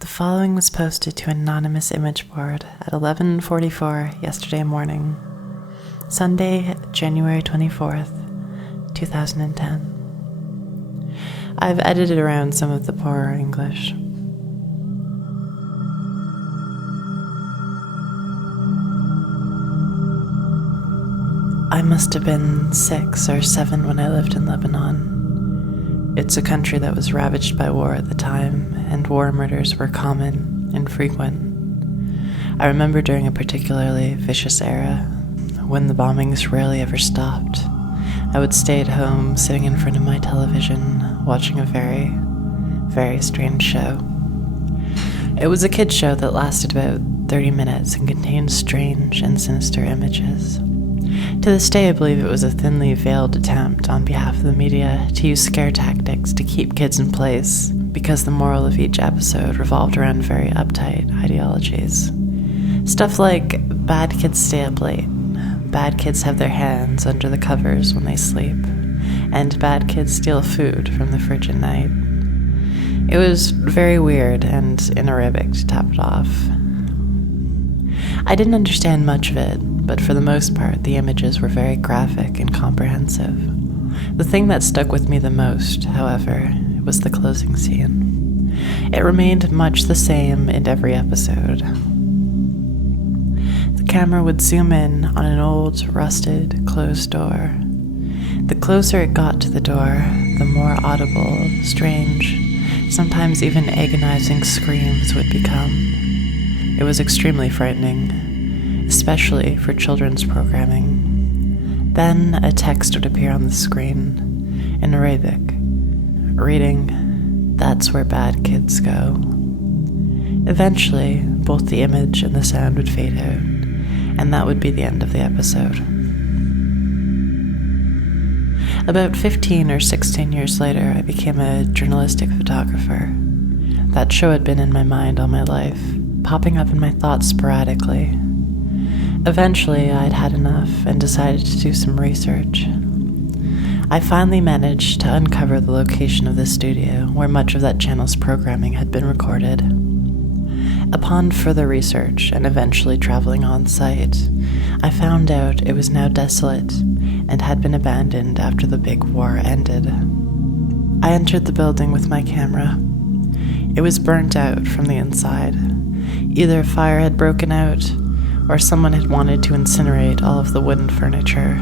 The following was posted to an anonymous image board at 11:44 yesterday morning, Sunday, January 24th, 2010. I've edited around some of the poorer English. I must have been 6 or 7 when I lived in Lebanon. It's a country that was ravaged by war at the time, and war murders were common and frequent. I remember during a particularly vicious era, when the bombings rarely ever stopped, I would stay at home sitting in front of my television, watching a very, very strange show. It was a kid's show that lasted about 30 minutes and contained strange and sinister images. To this day, I believe it was a thinly veiled attempt on behalf of the media to use scare tactics to keep kids in place, because the moral of each episode revolved around very uptight ideologies. Stuff like, bad kids stay up late, bad kids have their hands under the covers when they sleep, and bad kids steal food from the fridge at night. It was very weird and anaerobic to top it off. I didn't understand much of it, but for the most part, the images were very graphic and comprehensive. The thing that stuck with me the most, however, was the closing scene. It remained much the same in every episode. The camera would zoom in on an old, rusted, closed door. The closer it got to the door, the more audible, strange, sometimes even agonizing screams would become. It was extremely frightening, especially for children's programming. Then a text would appear on the screen in Arabic, reading, "That's where bad kids go." Eventually, both the image and the sound would fade out, and that would be the end of the episode. About 15 or 16 years later, I became a journalistic photographer. That show had been in my mind all my life, popping up in my thoughts sporadically. Eventually, I'd had enough and decided to do some research. I finally managed to uncover the location of the studio where much of that channel's programming had been recorded. Upon further research and eventually traveling on site, I found out it was now desolate and had been abandoned after the big war ended. I entered the building with my camera. It was burnt out from the inside. Either a fire had broken out, or someone had wanted to incinerate all of the wooden furniture.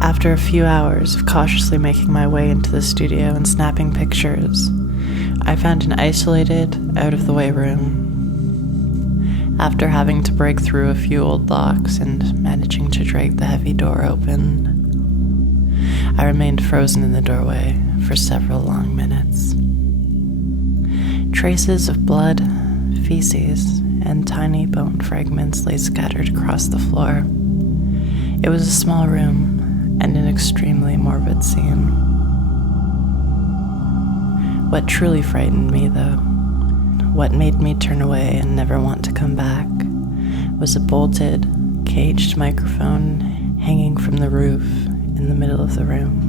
After a few hours of cautiously making my way into the studio and snapping pictures, I found an isolated, out-of-the-way room. After having to break through a few old locks and managing to drag the heavy door open, I remained frozen in the doorway for several long minutes. Traces of blood, feces, and tiny bone fragments lay scattered across the floor. It was a small room and an extremely morbid scene. What truly frightened me, though, what made me turn away and never want to come back, was a bolted, caged microphone hanging from the roof in the middle of the room.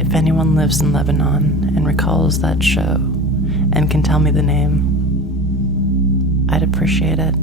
If anyone lives in Lebanon and recalls that show and can tell me the name, I'd appreciate it.